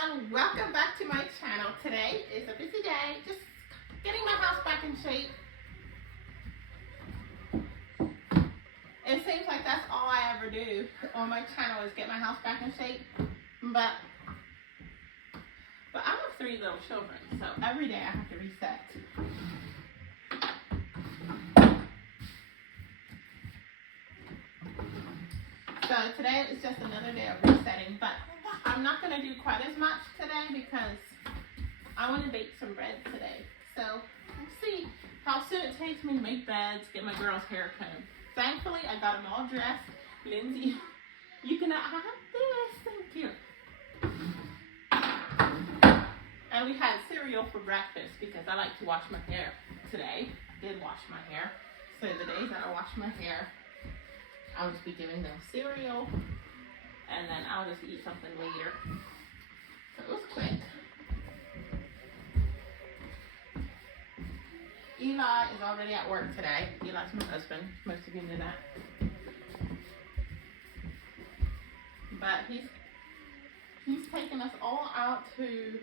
everyone, welcome back to my channel. Today is a busy day, just getting my house back in shape. It seems like that's all I ever do on my channel is get my house back in shape, but I have 3 little children, so every day I have to reset. So today is just another day of resetting, but I'm not going to do quite as much today because I want to bake some bread today. So let's see how soon it takes me to make beds, get my girls' hair combed. Thankfully, I got them all dressed. Lindsay, you can have this. Thank you. And we had cereal for breakfast because I like to wash my hair today. I did wash my hair. So the days that I wash my hair, I'll just be giving them cereal, and then I'll just eat something later. So it was quick. Eli is already at work today. Eli's my husband. Most of you know that. But he's taking us all out to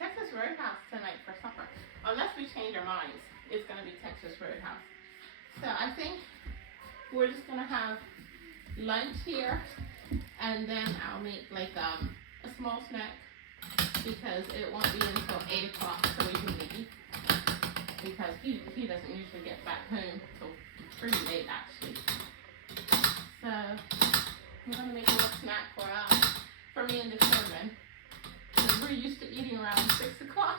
Texas Roadhouse tonight for supper. Unless we change our minds, it's going to be Texas Roadhouse. So I think we're just going to have lunch here, and then I'll make like a small snack because it won't be until 8 o'clock so we can leave, because he doesn't usually get back home until pretty late actually. So I'm going to make a little snack for me and the children, because we're used to eating around 6 o'clock.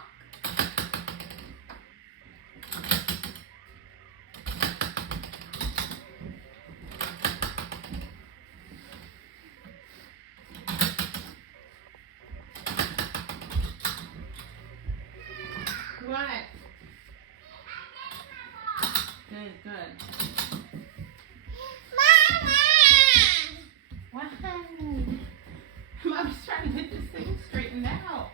What? Good. Mama! What? Mom's trying to get this thing straightened out.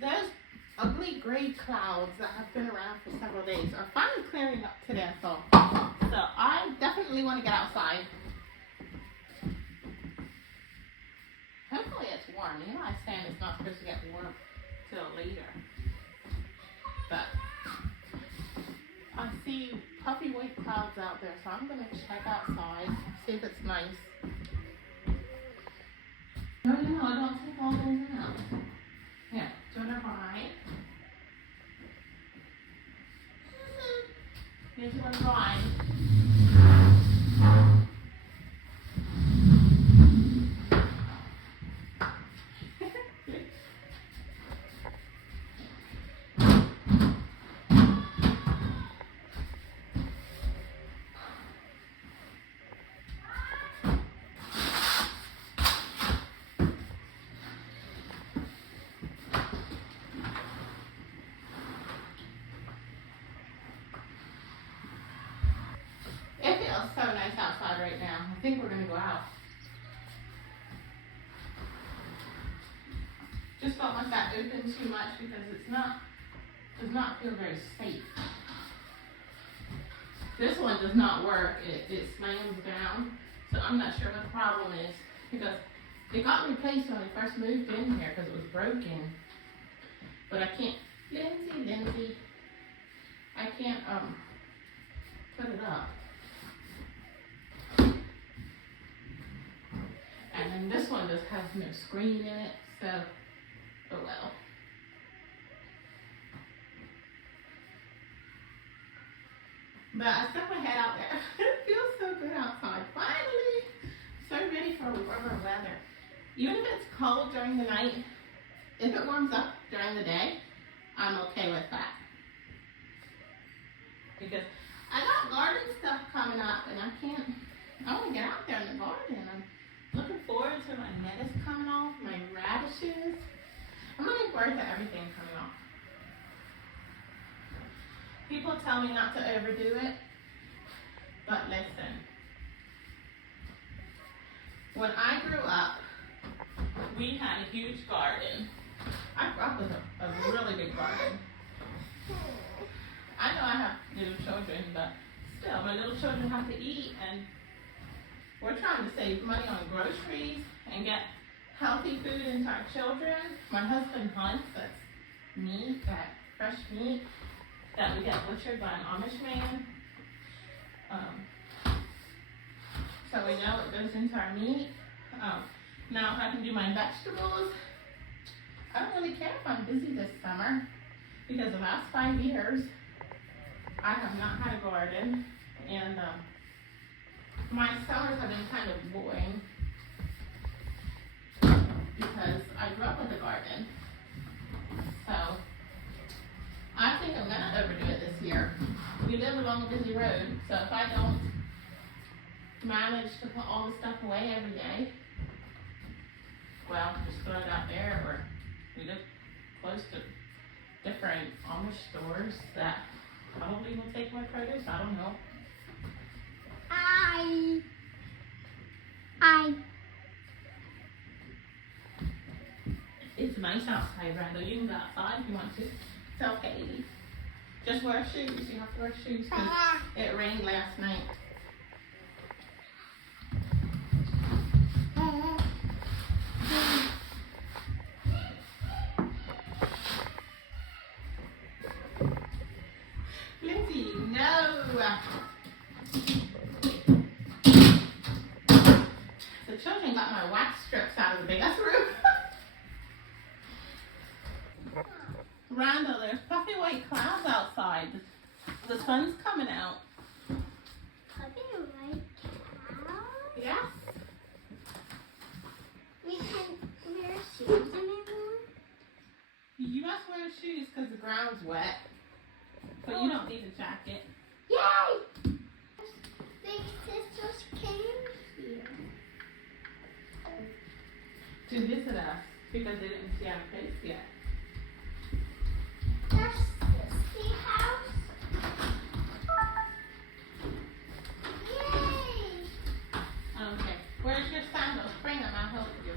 Those ugly gray clouds that have been around for several days are finally clearing up today, so I definitely want to get outside. Hopefully it's warm. You know, I saying it's not supposed to get warm till later. But I see puffy white clouds out there, so I'm going to check outside, see if it's nice. No, don't take all those out. Yeah, do it right. Here's one right. So nice outside right now. I think we're going to go out. Just don't want that open too much because does not feel very safe. This one does not work. It slams down. So I'm not sure what the problem is, because it got replaced when we first moved in here because it was broken. But I can't, Lindsay, I can't put it up. And then this one just has no screen in it, so, oh well. But I stuck my head out there. It feels so good outside. Finally! So ready for warmer weather. Even if it's cold during the night, if it warms up during the day, I'm okay with that. Because I got garden stuff coming up, and I want to get out there in the garden. I'm looking forward to my lettuce coming off, my radishes. I'm looking forward to everything coming off. People tell me not to overdo it, but listen. When I grew up, we had a huge garden. I grew up with a really big garden. I know I have little children children, but still, my little children have to eat, and we're trying to save money on groceries and get healthy food into our children. My husband hunts, that's meat, that fresh meat that we get butchered by an Amish man. So we know it goes into our meat. Now if I can do my vegetables, I don't really care if I'm busy this summer, because the last 5 years I have not had a garden, and my summers have been kind of boring because I grew up with a garden. So I think I'm gonna overdo it this year. We live along a busy road, so if I don't manage to put all the stuff away every day, well, just throw it out there, or we live close to different Amish stores that probably will take my produce. I don't know. It's nice outside, Randall. You can go outside if you want to. Tell Katie. Just wear shoes. You have to wear shoes because it rained last night. Lindsay, no! The children got my wax strips out of the biggest room. Randall, there's puffy white clouds outside. The sun's coming out. Puffy white clouds? Yes. We can wear shoes anymore? You must wear shoes because the ground's wet. But you don't need a jacket. Yay! Big sisters came here To visit us because they didn't see our face yet. That's the ski house. Yay! Okay. Where's your sandals? Bring them, I'll help you.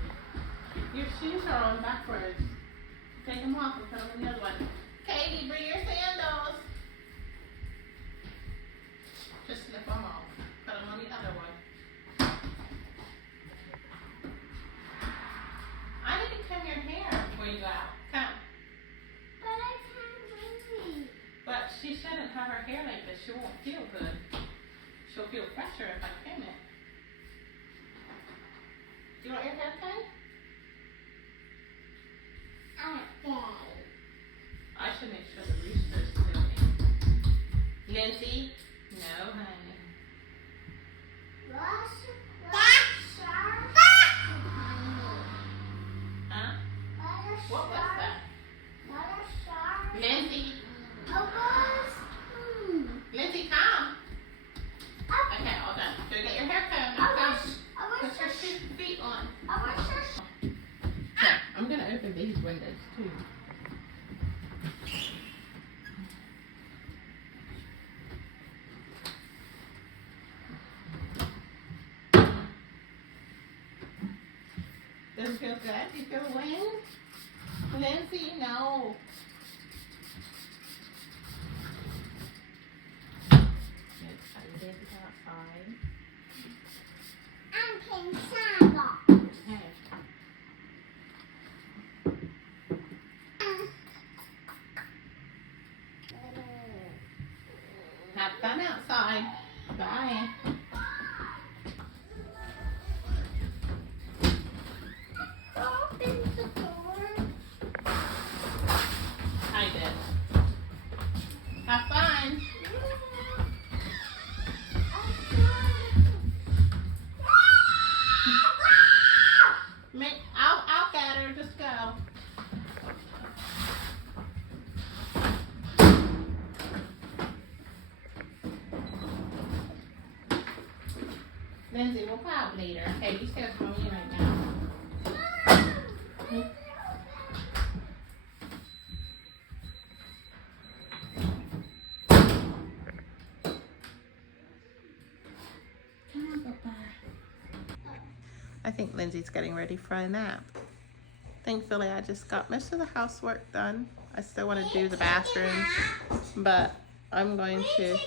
Your shoes are on backwards. Take them off and put them in the other one. Katie, bring your sandals. Just slip them off. Put them on the other one. I need to comb your hair before you go out. Come. But I can't breathe. But she shouldn't have her hair like this. She won't feel good. She'll feel fresher if I comb it. Do you want your hair combed? I should make sure the rooster's doing. Lindsay? No, honey. Huh? What was that? Lindsay? Lindsay, come. Okay, all done. Go get your hair combed. Now come. Put your feet on. Okay, I'm going to open these windows too. Does it feel good? Do you feel the wind? Lindsay, no. Get excited to go outside. Okay. Have fun outside. Bye. I did. Have fun. I'll get her. Just go. Lindsay, we'll go out later. Okay, you stay with mommy right now. I think Lindsay's getting ready for a nap. Thankfully, I just got most of the housework done. I still want to do the bathroom, but I'm going to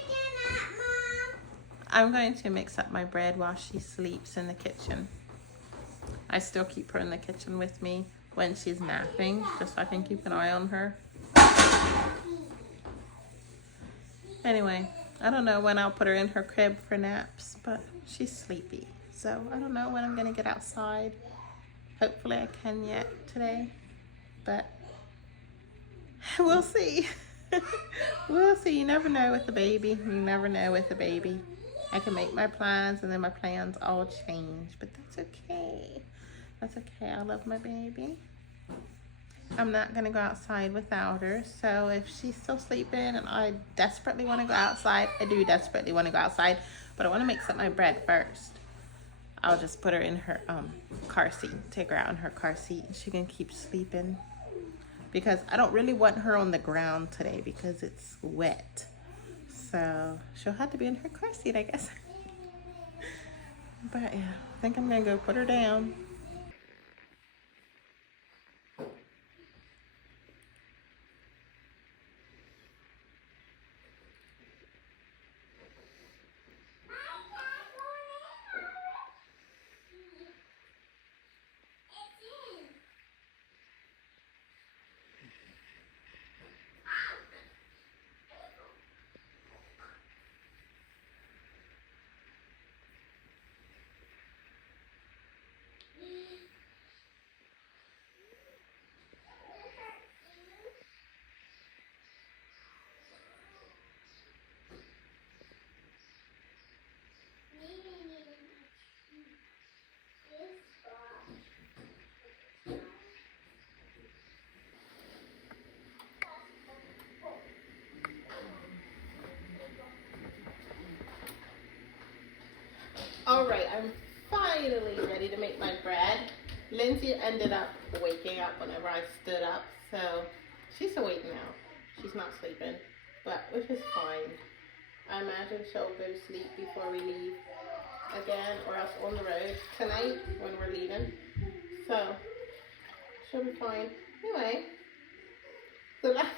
I'm going to mix up my bread while she sleeps in the kitchen. I still keep her in the kitchen with me when she's napping, just so I can keep an eye on her. Anyway, I don't know when I'll put her in her crib for naps, but she's sleepy. So I don't know when I'm gonna get outside. Hopefully I can yet today, but we'll see. We'll see. You never know with the baby. You never know with the baby. I can make my plans and then my plans all change, but that's okay. That's okay. I love my baby. I'm not gonna go outside without her. So if she's still sleeping and I desperately want to go outside, I do desperately want to go outside, but I want to mix up my bread first. I'll just put her in her car seat, take her out in her car seat, and she can keep sleeping. Because I don't really want her on the ground today because it's wet. So she'll have to be in her car seat, I guess. But yeah, I think I'm gonna go put her down. Alright, I'm finally ready to make my bread. Lindsay ended up waking up whenever I stood up, so she's awake now. She's not sleeping, but which is fine. I imagine she'll go to sleep before we leave again, or else on the road tonight when we're leaving. So she'll be fine. Anyway, the last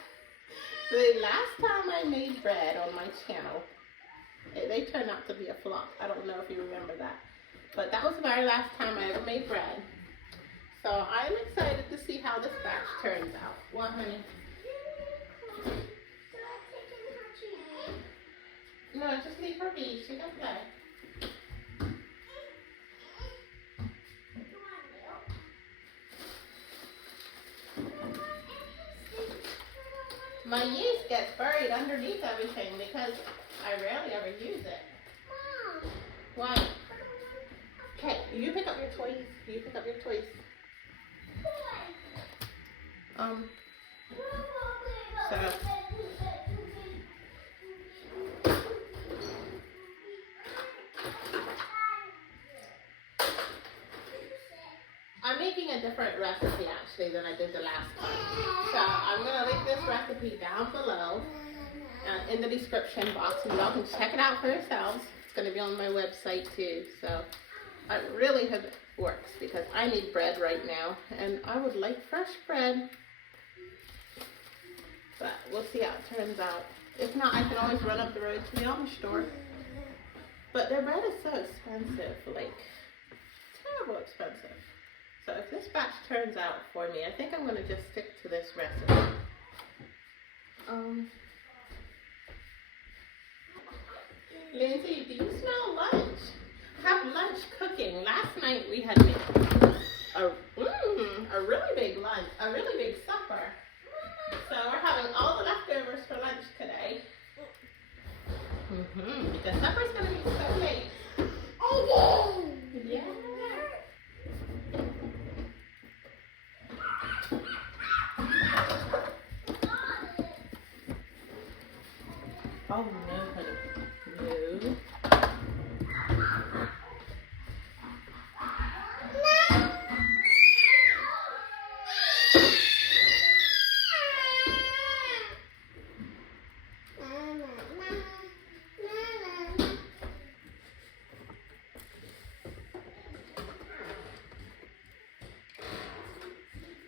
time I made bread on my channel, they turned out to be a flop. I don't know if you remember that. But that was the very last time I ever made bread. So I'm excited to see how this batch turns out. What, honey? No, just leave her be. She can play. My yeast gets buried underneath everything because I rarely ever use it. Mom. Why? Okay, you pick up your toys. You pick up your toys. So I'm making a different recipe actually than I did the last time. So I'm gonna link this recipe down below in the description box, and y'all can check it out for yourselves. It's gonna be on my website too. So I really hope it works because I need bread right now, and I would like fresh bread. But we'll see how it turns out. If not, I can always run up the road to the Amish store. But their bread is so expensive, like terrible expensive. So if this batch turns out for me, I think I'm gonna just stick to this recipe. Lindsay, do you smell lunch? Have lunch cooking. Last night we had made a really big lunch, a really big supper. So we're having all the leftovers for lunch today. Because supper's gonna be so late. Yeah. Oh no, honey. No.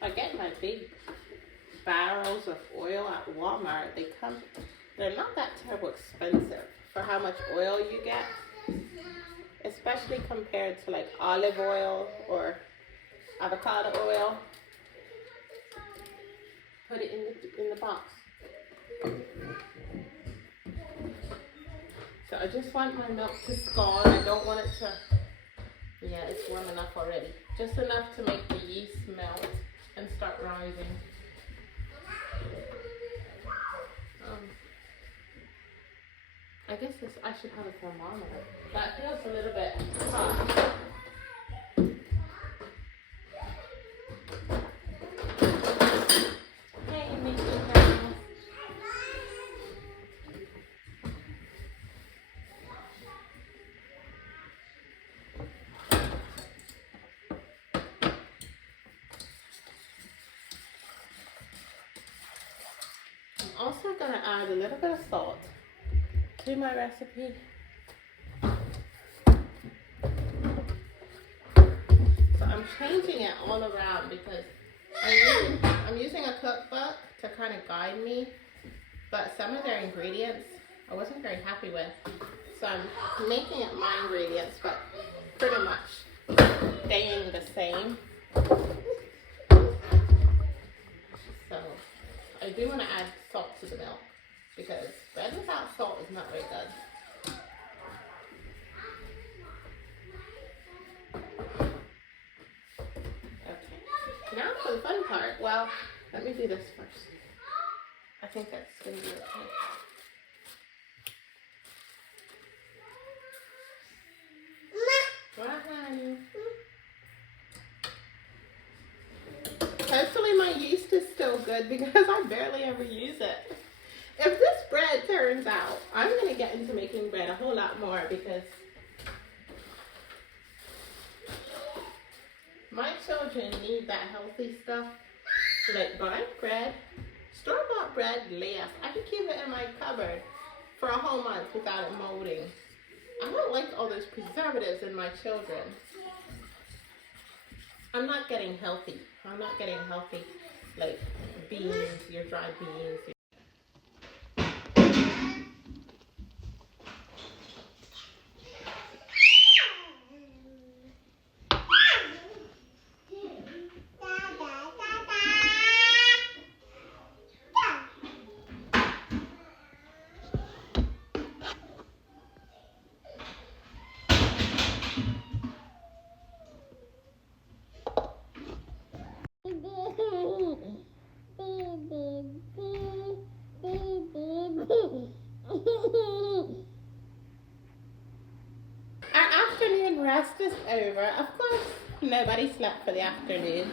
I get my big barrels of oil at Walmart. They're not that terrible expensive for how much oil you get. especially compared to like olive oil or avocado oil. Put it in the box. So I just want my milk to scald. I don't want it to, yeah, it's warm enough already. Just enough to make the yeast melt and start rising. I guess I should have a thermometer. That feels a little bit hot. Hey, Mickey Mouse. I'm also going to add a little bit of salt to my recipe. So I'm changing it all around because I'm using a cookbook to kind of guide me, but some of their ingredients I wasn't very happy with. So I'm making it my ingredients, but pretty much staying the same. So I do want to add salt to the milk because bread without salt is not very good. Okay, now for the fun part. Well, let me do this first. I think that's going to be okay. What, honey? Hopefully my yeast is still good because I barely ever use it. If this bread turns out, I'm going to get into making bread a whole lot more because my children need that healthy stuff. So like buying bread, store-bought bread lasts. I can keep it in my cupboard for a whole month without it molding. I don't like all those preservatives in my children. I'm not getting healthy. I'm not getting healthy like beans, your dried beans. Our afternoon rest is over. Of course, nobody slept for the afternoon.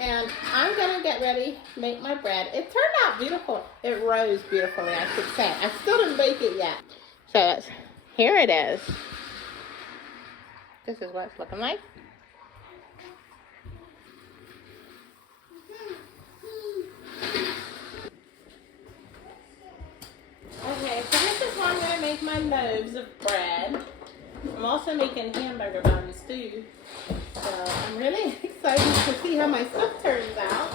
And I'm going to get ready to make my bread. It turned out beautiful. It rose beautifully, I should say. I still didn't bake it yet. So here it is. This is what it's looking like. Okay, so this is how I'm going to make my loaves of bread. I'm also making hamburger buns too. So I'm really excited to see how my stuff turns out.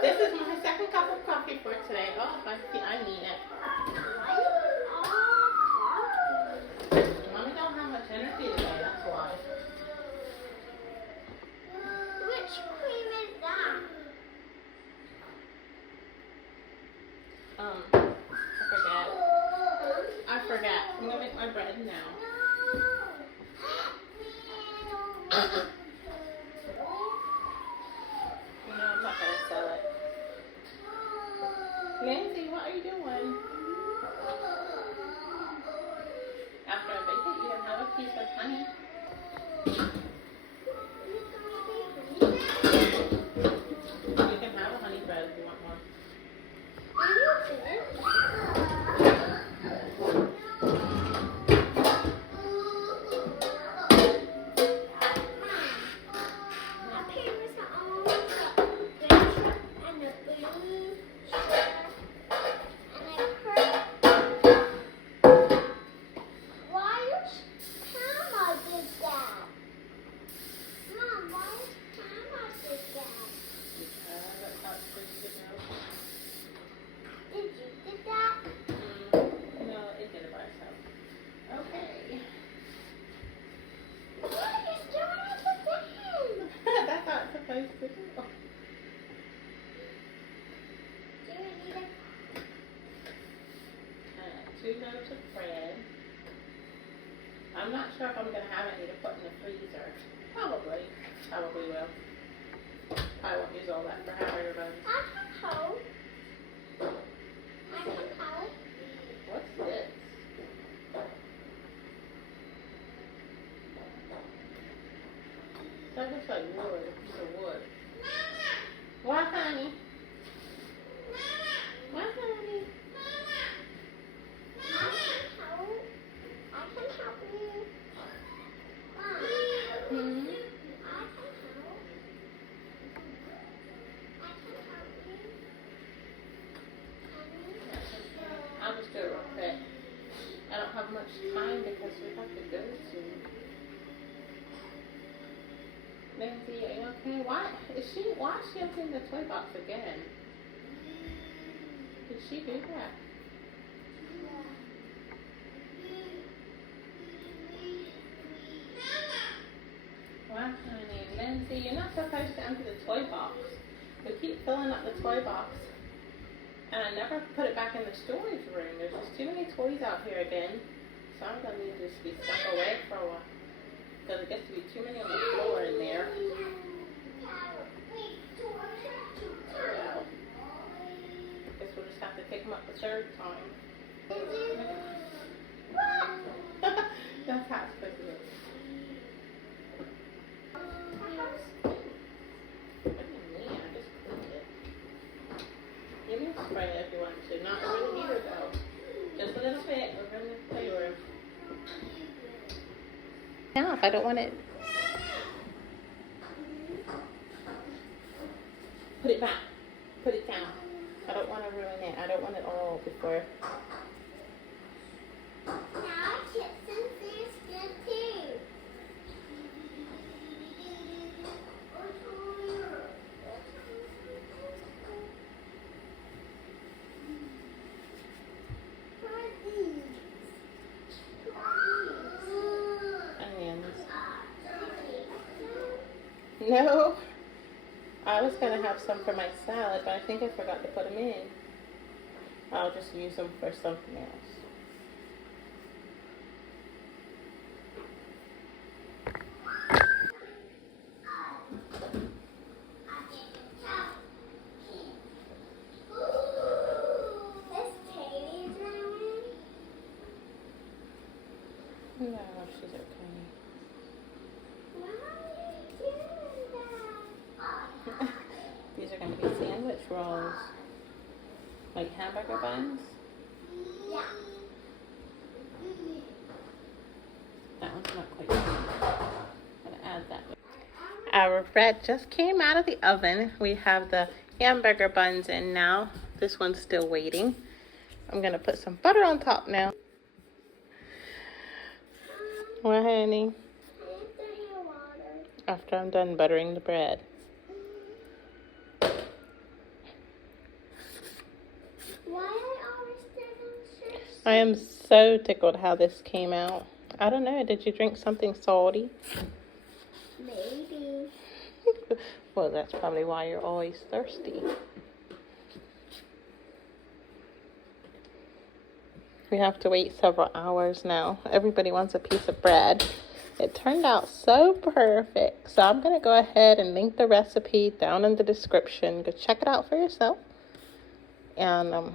This is my second cup of coffee for today. Oh, I mean it. Mommy don't have much energy today, that's why. Which cream is that? I forgot. I'm gonna make my bread now. No, I'm not gonna sell it. Nancy, what are you doing? After I bake it, you can have a piece of honey. You can have a honey bread if you want more. Are you finished? do go to bread. I'm not sure if I'm going to have any to put in the freezer. Probably will. I won't use all that for hamburger buns. I can help. I can help. What's this? That looks like wood, a piece of wood. What, honey? What, honey? I can help you. Hmm? I can help. I'll just do it real quick. I don't have much time because we have to go soon. Lindsay, are you okay? Why is she opening the toy box again? Did she do that? Wow, honey. Lindsay, you're not supposed to empty the toy box. We keep filling up the toy box. And I never put it back in the storage room. There's just too many toys out here again. So I'm going to need this to be stuck away for a while. Because it gets to be too many on the floor in there. Guess we'll just have to pick them up the third time. That's how it's supposed to look. What do you mean? I just cleaned it. Give me a spray if you want to. Not over the heater though. Just a little bit over in the playroom. Now, if I don't want it. Put it back. Put it down. I don't want to ruin it. I don't want it all before. Now chips and things good too. Onions. No. I was going to have some for my salad, but I think I forgot to put them in. I'll just use them for something else. No, she's okay. These are going to be sandwich rolls. Like hamburger buns. Yeah. That one's not quite good. I'm going to add that. Our bread just came out of the oven. We have the hamburger buns in now. This one's still waiting. I'm going to put some butter on top now. Well, honey, after I'm done buttering the bread. Why I always didn't shirts? I am so tickled how this came out. I don't know, did you drink something salty? Maybe. Well, that's probably why you're always thirsty. We have to wait several hours now. Everybody wants a piece of bread. It turned out so perfect. So I'm going to go ahead and link the recipe down in the description. Go check it out for yourself. And Mama.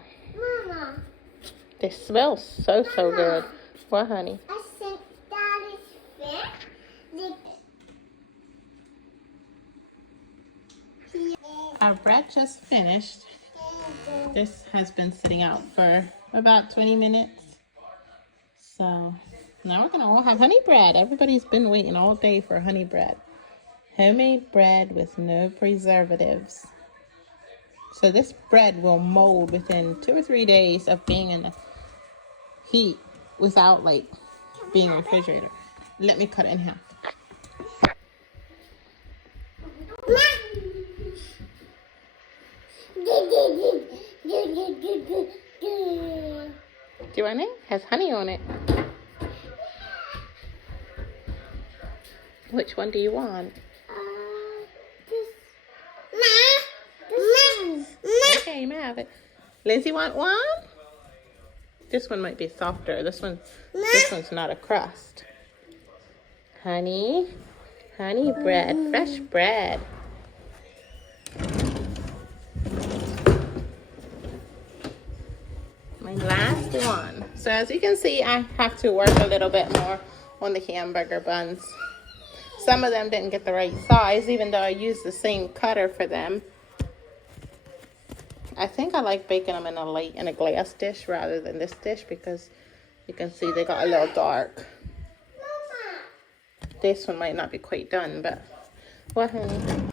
they smell so good. What, honey? I think that is fair. Our bread just finished. This has been sitting out for about 20 minutes. So now we're going to all have honey bread. Everybody's been waiting all day for honey bread. Homemade bread with no preservatives. So this bread will mold within 2 or 3 days of being in the heat without like being in a refrigerator. Let me cut it in half. Do you want it? Has honey on it. Which one do you want? This one. Okay, you may have it. Lindsay want one? This one might be softer. This one's not a crust. Honey bread, fresh bread. My last one. So as you can see, I have to work a little bit more on the hamburger buns. Some of them didn't get the right size, even though I used the same cutter for them. I think I like baking them in a glass dish rather than this dish because you can see they got a little dark. This one might not be quite done, but what, honey?